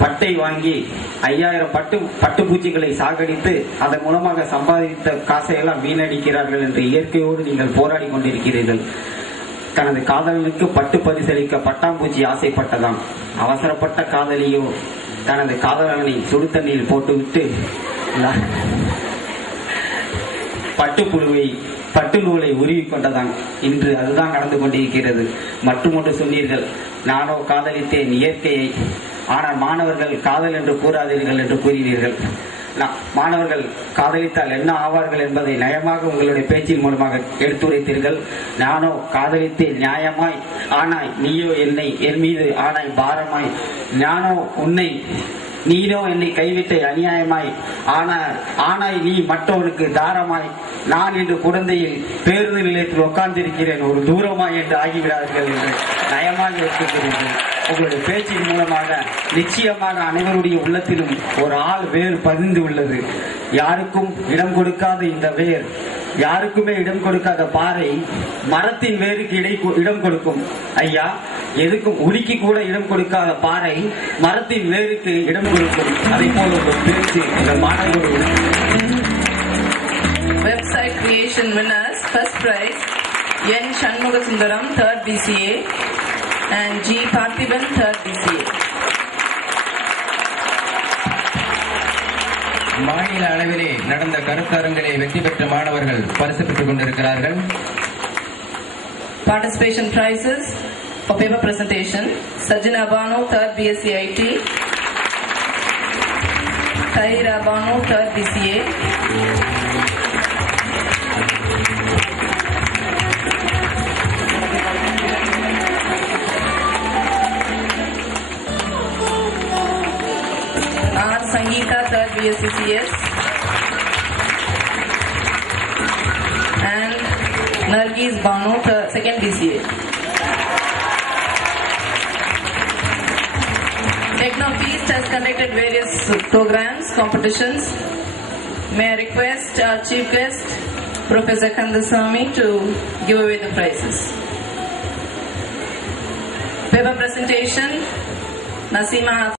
பட்டை வாங்கி 5000 பட்டுப்பூச்சிகளை சாகடித்து அதன் மூலமாக சம்பாதித்த காசையெல்லாம் வீணடிக்கிறார்கள் என்று இயற்கையோடு நீங்கள் போராடி கொண்டிருக்கிறீர்கள். தனது காதலனுக்கு பட்டு பரிசளிக்க பட்டாம்பூச்சி ஆசைப்பட்டதாம். அவசரப்பட்ட காதலியோ தனது காதலனை சுடு தண்ணீரில் போட்டுவிட்டு பட்டு நூலை உருவி கொண்டதான். இன்று அதுதான் நடந்து கொண்டிருக்கிறது. மட்டுமொன்று சொன்னீர்கள், நானோ காதலித்தேன் இயற்கையை, ஆனால் மாணவர்கள் காதல் என்று கூறாதீர்கள் என்று கூறினீர்கள். மாணவர்கள் காதலித்தால் என்ன ஆவார்கள் என்பதை நயமாக உங்களுடைய பேச்சின் மூலமாக எடுத்துரைத்தீர்கள். நானோ காதலித்தேன் நியாயமாய், ஆனாய் நீயோ என் மீது ஆனாய் பாரமாய். நானோ உன்னை, நீனோ என்னை கைவிட்ட அநியாயமாய், ஆனாய் நீ மற்றவனுக்கு தாரமாய். நான் இன்று குழந்தையில் பேருந்து நிலையத்தில் உட்கார்ந்திருக்கிறேன், ஒரு தூரமாய் என்று ஆகிவிடார்கள் என்று நயமாக எடுத்துக்கிறீர்கள். உங்களுடைய பேச்சின் மூலமாக நிச்சயமாக அனைவருடைய உள்ளத்திலும் ஒரு ஆள் வேர் பதிந்து உள்ளது. யாருக்கும் இடம் கொடுக்காத இந்த வேர், யாருக்குமே இடம் கொடுக்காத பாறை மரத்தின் வேருக்கு இடம் கொடுக்கும். ஐயா, எதுக்கும் உருக்கி கூட இடம் கொடுக்காத பாறை மரத்தின் வேருக்கு இடம் கொடுக்கும். அதை போல ஒரு பேச்சு இந்த மாணவர்கள். Website creation winners, first prize N. Shanmugasundaram, 3rd BCA, and G. Parthiban, 3rd BCA. மாநில அளவிலே நடந்த கருத்தரங்கிலே வெற்றி பெற்ற மாணவர்கள் பரிசு பெற்றுக் கொண்டிருக்கிறார்கள். Participation prizes for paper presentation: Sajjana Banu, 3rd BSc IT; Tahira Banu, 3rd BCA; R. Sangeeta, 3rd BSc CS; and Nargis Banu, 2nd BCA. Techno-Feast has conducted various programs, competitions. May I request our Chief Guest, Professor Kandasamy, to give away the prizes. Paper presentation, Nasima